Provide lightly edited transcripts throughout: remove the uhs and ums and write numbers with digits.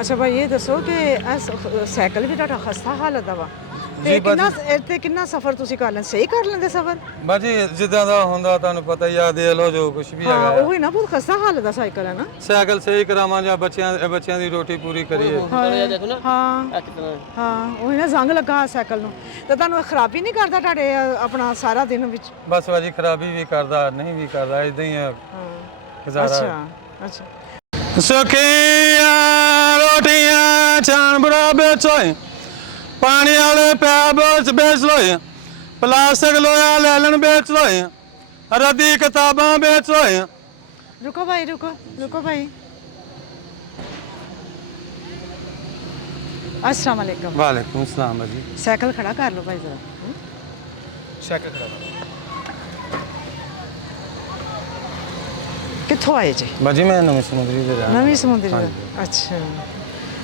ਅੱਛਾ ਭਾਈ ਇਹ ਦੱਸੋ ਕਿ ਇਹ ਸਾਈਕਲ ਵੀ ਤੁਹਾਡਾ ਖਸਤਾ ਹਾਲਤ ਦਾ ਵਾ ਤੇ ਕਿੰਨਾ ਸਫ਼ਰ ਤੁਸੀਂ ਕਰ ਲੈਂਦੇ ਸਹੀ ਕਰ ਲੈਂਦੇ ਸਫ਼ਰ ਬਾਜੀ ਜਿੱਦਾਂ ਦਾ ਹੁੰਦਾ ਤੁਹਾਨੂੰ ਪਤਾ ਹੀ ਆ ਦੇ ਲੋ ਜੋ ਕੁਝ ਵੀ ਹਾਂ ਹੈਗਾ ਉਹੀ ਨਾ ਬਹੁਤ ਖਸਤਾ ਹਾਲਤ ਦਾ ਸਾਈਕਲ ਹੈ ਨਾ ਸਾਈਕਲ ਸਹੀ ਕਰਾਵਾਂ ਜਾਂ ਬੱਚਿਆਂ ਦੀ ਰੋਟੀ ਪੂਰੀ ਕਰੀਏ ਹਾਂ ਹਾਂ ਉਹੀ ਨਾ ਜ਼ੰਗ ਲੱਗਾ ਸਾਈਕਲ ਨੂੰ ਤੇ ਤੁਹਾਨੂੰ ਇਹ ਖਰਾਬੀ ਨਹੀਂ ਕਰਦਾ ਤੁਹਾਡੇ ਆਪਣਾ ਸਾਰਾ ਦਿਨ ਵਿੱਚ ਬਸ ਬਾਜੀ ਖਰਾਬੀ ਵੀ ਕਰਦਾ ਨਹੀਂ ਵੀ ਕਰਦਾ ਇਦਾਂ ਹੀ ਆ ਗੁਜ਼ਾਰਾ ਅੱਛਾ ਅੱਛਾ ਸੁੱਕੀਆਂ ਰੋਟੀਆਂ ਚਾਣ ਬੜਾ ਵੇਚੋਏ ਪਾਣੀ ਵਾਲੇ ਪੈਪ ਵੇਚ ਲੋਏ ਪਲਾਸਟਿਕ ਲੋਹਾ ਲੈ ਲੈਣ ਵੇਚ ਲੋਏ ਰੱਦੀ ਕਿਤਾਬਾਂ ਵੇਚ ਲੋਏ रुको भाई रुको भाई अस्सलाम वालेकुम वालेकुम सलाम जी साइकिल खड़ा कर लो भाई जरा साइकिल खड़ा कित्थों आए जी बाजी मैं नवी समुंदरी दे रहा नवी समुंदरी अच्छा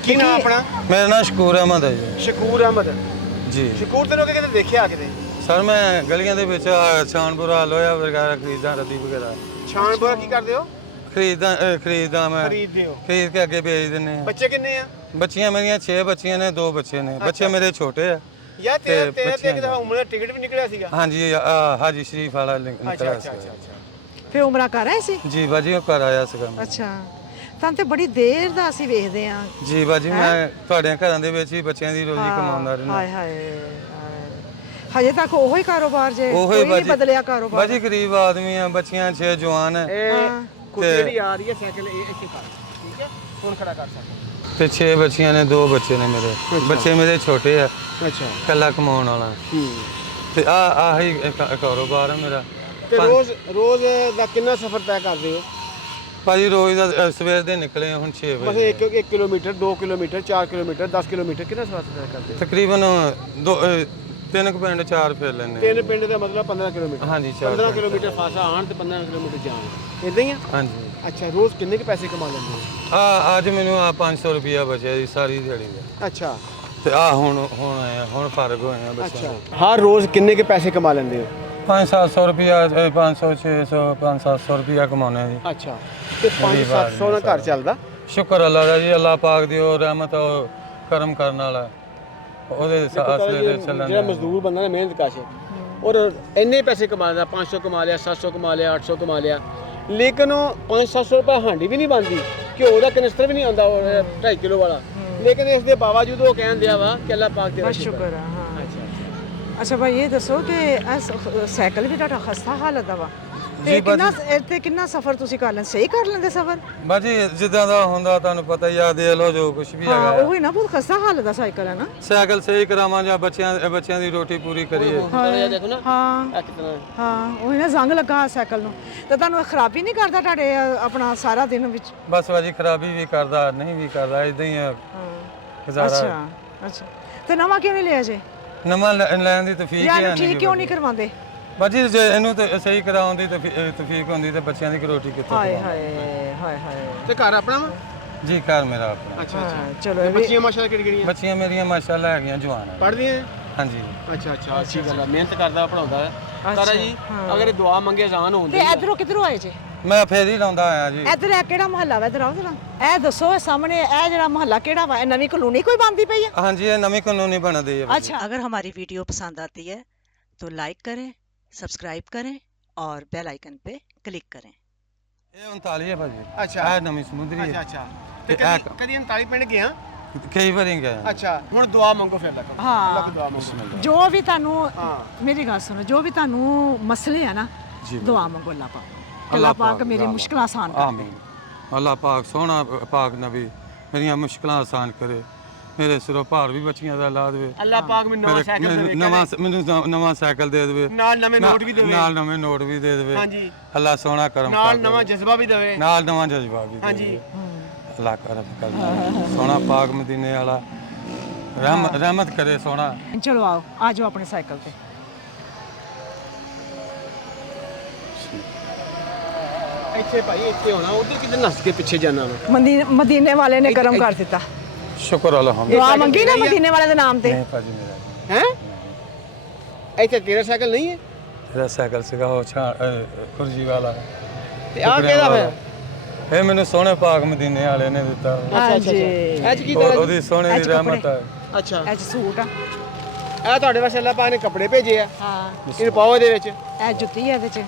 ਕੀ ਨਾਮ ਆਪਣਾ मेरा नाम शकूर अहमद है जी ਸ਼ਕੂਰ ਅਹਿਮਦ जी ਸ਼ਕੂਰ ਤੈਨੂੰ ਕਿਤੇ ਦੇਖਿਆ ਕਿਤੇ सर मैं गलियां दे विच छानपुरा लोहा वगैरह खरीदा रद्दी वगैरह ਛਾਣਪੁਰਾ ਕੀ ਕਰਦੇ ਹੋ खरीदा मैं ਖਰੀਦਦੇ ਹੋ खरीद के अगे बेच देने ਬੱਚੇ ਕਿੰਨੇ ਆ बच्चियां मेरियां 6 बच्चियां ने 2 बच्चे ने बच्चे मेरे छोटे है ਯਾਰ ਤੇਰਾ ਤੇ ਕਿਤੇ ਉਮਰ ਦਾ ਟਿਕਟ ਵੀ ਨਿਕਲਿਆ ਸੀਗਾ हाँ जी हाजी शरीफ वाला निकला ਫਿਰ ਉਮਰਾ ਕਰ ਆਏ ਸੀ जी बाजी वो कर आया सीगा मैं। ਅੱਛਾ ਤਾਂ ਤੇ ਬੜੀ ਦੇਰ ਦਾ ਅਸੀਂ ਵੇਖਦੇ ਆ ਜੀ ਬਾਜੀ ਮੈਂ ਤੁਹਾਡੇ ਘਰਾਂ ਦੇ ਵਿੱਚ ਹੀ ਬੱਚਿਆਂ ਦੀ ਰੋਜ਼ੀ ਕਮਾਉਂਦਾ ਰਹਿੰਦਾ ਹਾਏ ਹਾਏ ਹਜੇ ਤੱਕ ਉਹੋ ਹੀ ਕਾਰੋਬਾਰ ਜੇ ਉਹੀ ਕੋਈ ਨਹੀਂ ਬਾਜੀ ਬਦਲਿਆ ਕਾਰੋਬਾਰ ਬਾਜੀ ਗਰੀਬ ਆਦਮੀ ਆ ਬੱਚੀਆਂ 6 ਜਵਾਨ ਹੈ ਇਹ ਕੁੜੀ ਜਿਹੜੀ ਆ ਰਹੀ ਹੈ ਸਾਈਕਲ ਇਹ ਇੱਥੇ ਕਰ ਠੀਕ ਹੈ ਹੁਣ ਖੜਾ ਕਰ ਸਕਦਾ ਤੇ 6 ਬੱਚੀਆਂ ਨੇ 2 ਬੱਚੇ ਨੇ ਮੇਰੇ ਬੱਚੇ ਮੇਰੇ ਛੋਟੇ ਆ ਅੱਛਾ ਇਕੱਲਾ ਕਮਾਉਣ ਵਾਲਾ ਤੇ ਆਹੀ ਕਾਰੋਬਾਰ ਹੈ ਮੇਰਾ ਤੇ ਰੋਜ਼ ਦਾ ਕਿੰਨਾ ਸਫ਼ਰ ਤੈਅ ਕਰਦੇ ਹੋ ਭਾਜੀ ਰੋਜ਼ ਦਾ ਸਵੇਰ ਦੇ ਨਿਕਲੇ ਹੁਣ 6 ਬਸ ਵਜੇ 1 ਕਿਲੋਮੀਟਰ 2 ਕਿਲੋਮੀਟਰ 4 ਕਿਲੋਮੀਟਰ 10 ਕਿਲੋਮੀਟਰ ਕਿੰਨਾ ਸਫ਼ਰ ਤੈਅ ਕਰਦੇ ਤਕਰੀਬਨ 3 ਪਿੰਡ 4 ਫਿਰ ਲੈਣੇ ਤਿੰਨ ਪਿੰਡ ਦਾ ਮਤਲਬ 15 ਕਿਲੋਮੀਟਰ ਹਾਂਜੀ 4 15 ਕਿਲੋਮੀਟਰ ਫਾਸਲਾ ਆਣ ਤੇ 15 ਕਿਲੋਮੀਟਰ ਜਾਣ ਇਦਾਂ ਹੀ ਆ ਹਾਂਜੀ ਅੱਛਾ ਰੋਜ਼ ਕਿੰਨੇ ਕੁ ਪੈਸੇ ਕਮਾ ਲੈਂਦੇ ਹੋ ਅੱਜ ਮੈਨੂੰ ਆ 500 ਰੁਪਿਆ ਬਚਿਆ ਜੀ ਸਾਰੀ ਦਿਹਾੜੀ ਦਾ ਅੱਛਾ ਤੇ ਹੁਣ ਆਏ ਆ ਹੁਣ ਫਰਕ ਹੋਏ ਆ ਬੱਚਿਆਂ ਦੇ ਹਰ ਰੋਜ਼ ਕਿੰਨੇ ਕੁ ਪੈਸੇ ਕਮਾ ਲੈਂਦੇ ਹੋ 500-700 ਰੁਪਿਆ 500 600 500-700 ਰੁਪਿਆ ਕਮਾਉਣੇ ਜੀ ਅੱਛਾ ਤੇ 500-700 ਨਾਲ ਘਰ ਚੱਲਦਾ ਸ਼ੁਕਰ ਅੱਲਾ ਦਾ ਜੀ ਅੱਲਾ ਪਾਕ ਦੀ ਉਹ ਰਹਿਮਤ ਉਹ ਕਰਮ ਕਰਨ ਵਾਲਾ ਉਹਦੇ ਆਸਰੇ ਤੇ ਚੱਲਣ ਜਿਹੜਾ ਮਜ਼ਦੂਰ ਬੰਦਾ ਨੇ ਮਿਹਨਤ ਕਾਸ਼ੇ ਔਰ ਇੰਨੇ ਪੈਸੇ ਕਮਾਉਂਦਾ 500 ਕਮਾ ਲਿਆ 700 ਕਮਾ ਲਿਆ 800 ਕਮਾ ਲਿਆ ਲੇਕਿਨ ਉਹ 500-700 ਰੁਪਏ ਹਾਂਡੀ ਵੀ ਨਹੀਂ ਬਣਦੀ ਘਿਓ ਦਾ ਕਨਿਸਟਰ ਵੀ ਨਹੀਂ ਆਉਂਦਾ 2.5 ਕਿਲੋ ਵਾਲਾ ਲੇਕਿਨ ਇਸ ਦੇ ਬਾਵਜੂਦ ਉਹ ਕਹਿਣ ਦਿਆ ਵਾ ਕਿ ਅੱਲਾ ਪਾਕ ਦੇ ਬਸ ਸ਼ੁਕਰ ਆ ਹਾਂ ਅੱਛਾ ਅੱਛਾ ਭਾਈ ਇਹ ਦੱਸੋ ਕਿ ਇਹ ਸਾਈਕਲ ਵੀ ਤੁਹਾਡਾ ਖਸਤਾ ਹਾਲਤ ਦਾ ਵਾ ਤੇ ਕਿੰਨਾ ਸਫ਼ਰ ਤੁਸੀਂ ਕਰ ਲੈਂਦੇ ਸਹੀ ਕਰ ਲੈਂਦੇ ਸਫ਼ਰ ਬਾਜੀ ਜਿੱਦਾਂ ਦਾ ਹੁੰਦਾ ਤੁਹਾਨੂੰ ਪਤਾ ਹੀ ਆ ਦੇ ਲੋ ਜੋ ਕੁਝ ਵੀ ਹਾਂ ਹੈਗਾ ਉਹੀ ਨਾ ਬਹੁਤ ਖਸਤਾ ਹਾਲਤ ਦਾ ਸਾਈਕਲ ਹੈ ਨਾ ਸਾਈਕਲ ਸਹੀ ਕਰਾਵਾਂ ਜਾਂ ਬੱਚਿਆਂ ਦੀ ਰੋਟੀ ਪੂਰੀ ਕਰੀਏ ਦੇਖੋ ਨਾ ਹਾਂ ਹਾਂ ਉਹੀ ਨਾ ਜ਼ੰਗ ਲੱਗਾ ਸਾਈਕਲ ਨੂੰ ਤੇ ਤੁਹਾਨੂੰ ਇਹ ਖਰਾਬੀ ਨਹੀਂ ਕਰਦਾ ਤੁਹਾਡੇ ਆਪਣਾ ਸਾਰਾ ਦਿਨ ਵਿੱਚ ਬਸ ਬਾਜੀ ਖਰਾਬੀ ਵੀ ਕਰਦਾ ਨਹੀਂ ਵੀ ਕਰਦਾ ਇਦਾਂ ਹੀ ਆ ਗੁਜ਼ਾਰਾ ਅੱਛਾ ਅੱਛਾ ਤੇ ਨਵਾਂ ਕਿਉਂ ਨਹੀਂ ਲਿਆ ਜੇ ਨਵਾਂ ਲੈਣ ਦੀ ਤੌਫੀਕ ਯਾਰ ਹੀ ਠੀਕ ਕਿਉਂ ਨਹੀਂ ਕਰਵਾਉਂਦੇ ਬਾਜੀ ਜੇ ਇਹਨੂੰ ਤੇ ਸਹੀ ਕਰਾਉਣ ਦੀ ਤੌਫੀਕ ਹੁੰਦੀ ਤੇ ਬੱਚਿਆਂ ਦੀ ਰੋਟੀ ਕਿੱਥੋਂ ਹਾਏ ਹਾਏ ਹਾਏ ਹਾਏ ਤੇ ਘਰ ਆਪਣਾ ਵਾ ਜੀ ਘਰ ਮੇਰਾ ਆਪਣਾ ਅੱਛਾ ਹਾਂ ਚਲੋ ਇਹ ਵੀ ਬੱਚੀਆਂ ਮਾਸ਼ਾਅੱਲਾ ਕਿਹੜੀਆਂ ਬੱਚੀਆਂ ਮੇਰੀਆਂ ਮਾਸ਼ਾਅੱਲਾ ਹੈਗੀਆਂ ਜਵਾਨ ਹੈ ਪੜ੍ਹਦੀਆਂ ਹਾਂਜੀ ਅੱਛਾ ਅੱਛੀ ਗੱਲ ਆ ਮਿਹਨਤ ਕਰਦਾ ਪੜਾਉਂਦਾ ਤਾਰਾ ਜੀ ਅਗਰ ਇਹ ਦੁਆ ਮੰਗੇ ਆਸਾਨ ਹੋਣ ਤੇ ਇਧਰੋਂ ਕਿਧਰੋਂ ਆਏ ਜੇ ਮੈਂ ਫੇਰ ਹੀ ਲਾਉਂਦਾ ਆਇਆ ਜੀ ਇਧਰ ਇਹ ਕਿਹੜਾ ਮੁਹੱਲਾ ਵਾ ਇਧਰ ਆਓ ਜਰਾ ਇਹ ਦੱਸੋ ਇਹ ਸਾਹਮਣੇ ਇਹ ਜਿਹੜਾ ਮੁਹੱਲਾ ਕਿਹੜਾ ਵਾ ਇਹ ਨਵੀਂ ਕਲੋਨੀ ਕੋਈ ਬਣਦੀ ਪਈ ਹੈ ਹਾਂਜੀ ਇਹ ਨਵੀਂ ਕਾਨੂੰਨੀ ਬਣਦੀ ਹੈ अच्छा अगर हमारी वीडियो पसंद आती है तो लाइक करें सब्सक्राइब करें और बेल आइकन पे क्लिक करें ਇਹ 39 ਹੈ ਭਾਜੀ ਅੱਛਾ ਇਹ ਨਵੀਂ ਸਮੁੰਦਰੀ ਹੈ ਅੱਛਾ ਤੇ ਕਦੀ 39 ਪਿੰਡ ਗਿਆ ਕਈ ਵਾਰੀ ਗਏ ਅੱਛਾ ਹੁਣ ਦੁਆ ਮੰਗੋ ਫਿਰ ਲੱਗ ਹਾਂ ਦੁਆ ਮੰਗੋ जो भी ਤੁਹਾਨੂੰ मेरी गल सुनो जो भी ਤੁਹਾਨੂੰ मसले है ना दुआ मंगो अल्लाह पाक अल्लाह पाक मेरी मुश्किल आसान कर ਆਮੀਨ ਅੱਲਾਹ ਪਾਕ ਸੋਹਣਾ ਪਾਕ ਨਬੀ ਮੇਰੀਆਂ ਮੁਸ਼ਕਲਾਂ ਆਸਾਨ ਕਰੇ ਮੇਰੇ ਸਿਰੋਂ ਭਾਰ ਵੀ ਬੱਚੀਆਂ ਦਾ ਲਾ ਦੇਵੇ ਅੱਲਾਹ ਪਾਕ ਮੈਨੂੰ ਨਵਾਂ ਸਾਈਕਲ ਦੇਵੇ ਮੈਨੂੰ ਨਵਾਂ ਸਾਈਕਲ ਦੇ ਦੇਵੇ ਨਾਲ ਨਵੇਂ ਨੋਟ ਵੀ ਦੇਵੇ ਨਾਲ ਨਵੇਂ ਨੋਟ ਵੀ ਦੇ ਦੇਵੇ ਹਾਂਜੀ ਅੱਲਾਹ ਸੋਹਣਾ ਕਰਮ ਨਾਲ ਨਵਾਂ ਜਜ਼ਬਾ ਵੀ ਦੇਵੇ ਨਾਲ ਨਵਾਂ ਜਜ਼ਬਾ ਵੀ ਹਾਂਜੀ ਅੱਲਾਹ ਕਰਮ ਕਰ ਸੋਹਣਾ ਪਾਕ ਮਦੀਨੇ ਵਾਲਾ ਰਹਿਮਤ ਕਰੇ ਸੋਹਣਾ चलो आओ आ जाओ अपने साइकिल पे ਇੱਥੇ ਭਾਈ ਇੱਥੇ ਹੋਣਾ ਉਧਰ ਕਿੱਧਰ ਨੱਸ ਕੇ ਪਿੱਛੇ ਜਾਣਾ ਵਾ मदीने वाले ने करम कर दिता ਸ਼ੁਕਰ ਅਲਹਮਦ दुआ मंगी ना मदीने वाले दे नाम ते ਨਹੀਂ ਭਾਜੀ ਮੇਰਾ ਹੈ ਇੱਥੇ ਤੇਰਾ ਸਾਈਕਲ ਨਹੀਂ ਹੈ ਮੇਰਾ ਸਾਈਕਲ ਸੀਗਾ ਉਹ ਖੁਰਜੀ ਵਾਲਾ ਤੇ ਆ ਕਿਹਦਾ ਫਿਰ ਇਹ ਮੈਨੂੰ ਸੋਹਣੇ ਪਾਕ ਮਦੀਨੇ ਵਾਲੇ ਨੇ ਦਿੱਤਾ ਹਾਂਜੀ ਇਹ 'ਚ ਕੀ ਉਹ- ਤਰ੍ਹਾਂ ਉਹਦੀ ਸੋਹਣੇ ਦੀ ਰਹਿਮਤ ਹੈ ਅੱਛਾ ਇਹ 'ਚ ਸੂਟ ਆ ਇਹ ਤੁਹਾਡੇ ਵਾਸਤੇ ਅੱਲਾਹ ਪਾਕ ਨੇ ਕੱਪੜੇ ਭੇਜੇ ਆ ਹਾਂ ਇਹਨੂੰ ਪਾਓ ਇਹਦੇ ਵਿੱਚ ਇਹ ਜੁੱਤੀ ਹੈ ਇਹਦੇ 'ਚ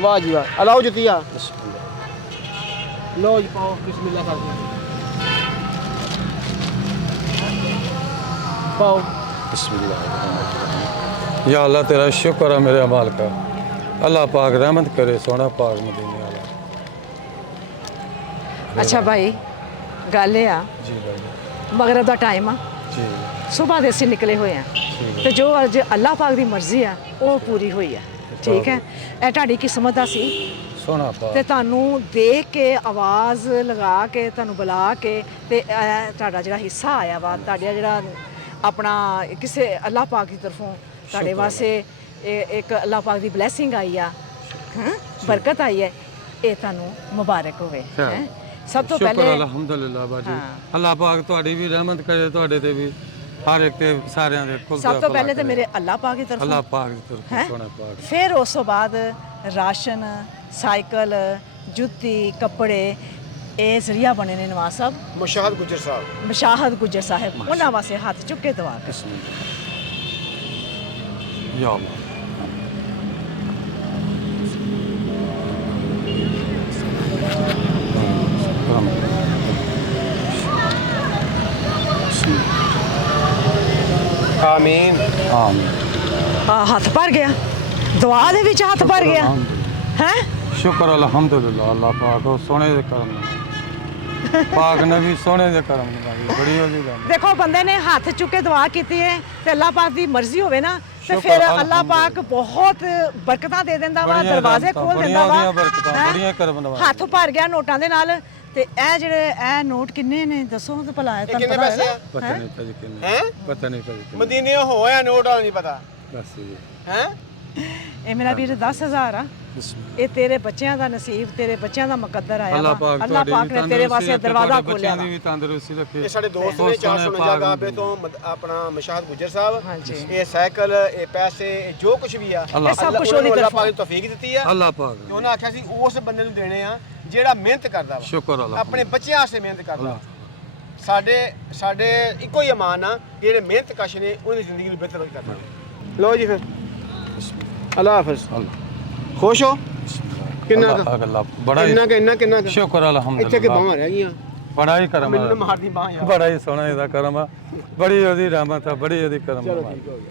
ਵਾਹ ਜੀ ਵਾਹ ਅਲਾਓ ਜੁੱਤੀ ਆ ਲਓ ਜੀ ਪਾਓ ਬਿਸਮਿਲ੍ਲਾ ਕਰਦੇ ਪਾਓ या अल्लाह तेरा शुक्र है मेरे अमाल का अल्लाह पाक रहमत करे सोना पाक मदीने वाला ਅੱਛਾ ਭਾਈ ਗੱਲ ਇਹ ਆ जी भाई ਮਗਰਬ ਦਾ ਟਾਈਮ ਆ जी ਸਵੇਰ ਦੇ ਅਸੀਂ ਨਿਕਲੇ ਹੋਏ ਆ ਤੇ ਜੋ ਅੱਜ ਅੱਲਾਹ ਪਾਕ ਦੀ ਮਰਜ਼ੀ ਆ ਉਹ ਪੂਰੀ ਹੋਈ ਆ ਠੀਕ ਹੈ ਇਹ ਤੁਹਾਡੀ ਕਿਸਮਤ ਦਾ ਸੀ सोना ਤੇ पाक ਤੁਹਾਨੂੰ ਦੇਖ ਕੇ ਆਵਾਜ਼ ਲਗਾ ਕੇ ਤੁਹਾਨੂੰ ਬੁਲਾ ਕੇ ਤੇ ਇਹ ਤੁਹਾਡਾ ਜਿਹੜਾ ਹਿੱਸਾ ਆਇਆ ਵਾ ਤੁਹਾਡਾ ਜਿਹੜਾ ਆਪਣਾ ਕਿਸੇ ਅੱਲਾਹ ਪਾਕ ਦੀ ਤਰਫੋਂ ਤੁਹਾਡੇ ਵਾਸਤੇ ਇਹ ਇੱਕ ਅੱਲਾਹ ਪਾਕ ਦੀ ਬਲੇਸਿੰਗ ਆਈ ਆ ਹਾਂ ਬਰਕਤ ਆਈ ਹੈ ਇਹ ਤੁਹਾਨੂੰ ਮੁਬਾਰਕ ਹੋਵੇ ਹੈਂ ਸਭ ਤੋਂ शुक्र ਪਹਿਲੇ अल्हम्दुलिल्लाह बाजी हाँ। अल्लाह पाक ਤੁਹਾਡੀ ਵੀ ਰਹਿਮਤ ਕਰੇ ਤੁਹਾਡੇ ਤੇ ਵੀ ਹਰ ਇੱਕ ਤੇ ਸਾਰਿਆਂ ਦੇ ਕੁੱਲ ਸਭ ਤੋਂ ਪਹਿਲੇ ਤੇ ਮੇਰੇ ਅੱਲਾਹ ਪਾਕ ਦੀ ਤਰਫੋਂ अल्लाह पाक ਦੀ ਤਰਫੋਂ ਹੈਂ? ਸੋਨਾ ਪਾਕ ਫਿਰ ਉਸ ਤੋਂ ਬਾਅਦ ਰਾਸ਼ਨ ਸਾਈਕਲ ਜੁੱਤੀ ਕੱਪੜੇ ਇਹ ਜ਼ਰੀਆ ਬਣੇ ਨੇ ਨਵਾਜ਼ ਸਾਹਿਬ ਮੁਸ਼ਾਹਦ ਗੁਜਰ ਸਾਹਿਬ ਮਸ਼ਾਹਦ ਗੁੱਜਰ ਸਾਹਿਬ ਉਹਨਾਂ ਵਾਸਤੇ ਹੱਥ ਚੁੱਕ ਕੇ ਦੁਆ ਕਰ या अल्लाह ਆਮੀਨ आमीन ਆ ਹੱਥ ਭਰ ਗਿਆ ਦੁਆ ਦੇ ਵਿੱਚ ਹੱਥ ਭਰ ਗਿਆ ਹੈ शुक्र अल्हम्दुलिल्लाह अल्लाह पाक ਉਹ ਸੋਹਣੇ ਦੇ ਕਰਮ ਨਾਲ ਪਾਕ ਨੇ ਵੀ ਸੋਹਣੇ ਦੇ ਕਰਮ ਨਾਲ ਬੜੀ ਉਹਦੀ ਗੱਲ ਦੇਖੋ ਬੰਦੇ ਨੇ ਹੱਥ ਚੁੱਕ ਕੇ ਦੁਆ ਕੀਤੀ ਹੈ ਤੇ ਅੱਲਾਹ ਪਾਕ ਦੀ ਮਰਜ਼ੀ ਹੋਵੇ ਨਾ ਤੇ ਸ਼ੁਕਰ ਫਿਰ ਅਲਹਮਦੁਲਿਲਾ। ਅੱਲਾਹ ਪਾਕ ਬਹੁਤ ਬਰਕਤਾਂ ਦੇ ਦਿੰਦਾ ਵਾ ਬੜੀਆਂ ਦਰਵਾਜ਼ੇ ਰਹਿਮਤਾਂ, ਖੋਲ ਬੜੀਆਂ ਦਿੰਦਾ ਵਾ ਉਹਦੀਆਂ ਬਰਕਤਾਂ, ਹੈਂ? ਬੜੀਆਂ ਕਰਮ ਨਵਾਜ਼। ਹੱਥ ਭਰ ਗਿਆ ਨੋਟਾਂ ਦੇ ਨਾਲ ਤੇ ਇਹ ਜਿਹੜੇ ਇਹ ਨੋਟ ਕਿੰਨੇ ਨੇ ਦੱਸੋ ਤੇ ਭਲਾ ਕਿੰਨੇ ਤੁਹਾਨੂੰ ਪਤਾ ਪੈਸੇ ਹੈ ਆ? ਪਤਾ ਨਹੀਂ ਭਾਜੀ ਕਿੰਨੇ ਹੈਂ? ਪਤਾ ਨਹੀਂ ਭਾਜੀ ਕਿੰਨੇ ਮਦੀਨੇ ਹੋਇਆ ਨੋਟ ਵਾਲਾ ਨਹੀਂ ਪਤਾ ਬਸ ਜੀ ਹੈ ਇਹ ਮੇਰਾ ਵੀਰ 10000 ਆ ਬਿਸਮਿਲ੍ਲਾ ਇਹ ਤੇਰੇ ਬੱਚਿਆਂ ਦਾ ਨਸੀਬ ਤੇਰੇ ਬੱਚਿਆਂ ਦਾ ਮੁਕੱਦਰ ਆਇਆ ਅੱਲਾਹ ਵਾ ਪਾਕ ਅੱਲਾਹ ਤੁਹਾਡੀ ਪਾਕ ਵੀ ਨੇ ਤੇਰੇ ਤੰਦਰੁਸਤੀ ਵਾਸਤੇ ਰੱਖੇ, ਦਰਵਾਜ਼ਾ ਤੁਹਾਡੇ ਖੋਲਿਆ ਬੱਚਿਆਂ ਵਾ ਦੀ ਵੀ ਤੰਦਰੁਸਤੀ ਰੱਖੇ ਇਹ ਸਾਡੇ ਦੋਸਤ ਉਹ ਨੇ ਸੋਹਣੇ 449 ਪਾਕ ਗਾਬੇ ਤੋਂ ਆਪਣਾ ਮੁਸ਼ਾਹਦ ਗੁਜਰ ਸਾਹਿਬ ਹਾਂਜੀ। ਇਹ ਸਾਈਕਲ ਇਹ ਪੈਸੇ ਇਹ ਜੋ ਕੁਝ ਵੀ ਆ ਅੱਲਾਹ ਇਹ ਸਭ ਕੁਛ ਉਹਨਾਂ ਉਹਦੀ ਨੂੰ ਅੱਲਾਹ ਤਰਫੋਂ। ਪਾਕ ਨੇ ਤੌਫੀਕ ਦਿੱਤੀ ਆ ਅੱਲਾਹ ਪਾਕ ਤੇ ਉਹਨਾਂ ਆਖਿਆ ਸੀ ਉਸ ਬੰਦੇ ਨੂੰ ਦੇਣੇ ਆ ਜਿਹੜਾ ਮਿਹਨਤ ਕਰਦਾ ਵਾ ਸ਼ੁਕਰ ਅੱਲਾਹ ਆਪਣੇ ਬੱਚਿਆਂ ਵਾਸਤੇ ਮਿਹਨਤ ਕਰਦਾ ਅੱਲਾਹ ਸਾਡੇ ਇੱਕੋ ਹੀ ਅਮਾਨ ਆ ਕਿ ਜਿਹੜੇ ਮਿਹਨਤ ਕਸ਼ ਨੇ ਉਹਦੀ ਜ਼ਿੰਦਗੀ ਨੂੰ ਬਿਹਤਰ ਕਰਨਾ ਲਓ ਜੀ ਫਿਰ ਅੱਲਾਹ ਹਾਫਿਜ਼ ਅੱਲਾਹ ਖੁਸ਼ ਹੋ ਕਿੰਨਾ ਕੁ? ਅੱਲਾਹ ਬੜਾ ਹੀ ਕਿੰਨਾ ਕੁ? ਸ਼ੁਕਰ ਇੱਥੇ ਕਿ ਬਾਹਾਂ ਅਲਹਮਦੁਲਿਲਾ ਰਹਿ ਗਈਆਂ ਬੜਾ ਹੀ ਕਰਮ ਮੈਨੂੰ ਆ ਮਾਰਦੀ ਬਾਹਾਂ ਯਾਰ ਬੜਾ ਹੀ ਸੋਹਣਾ ਇਹਦਾ ਕਰਮ ਆ ਬੜੀ ਉਹਦੀ ਰਹਿਮਤ ਆ ਬੜੀ ਉਹਦੀ ਕਰਮ ਚਲੋ ਆ ਠੀਕ ਹੋ ਗਿਆ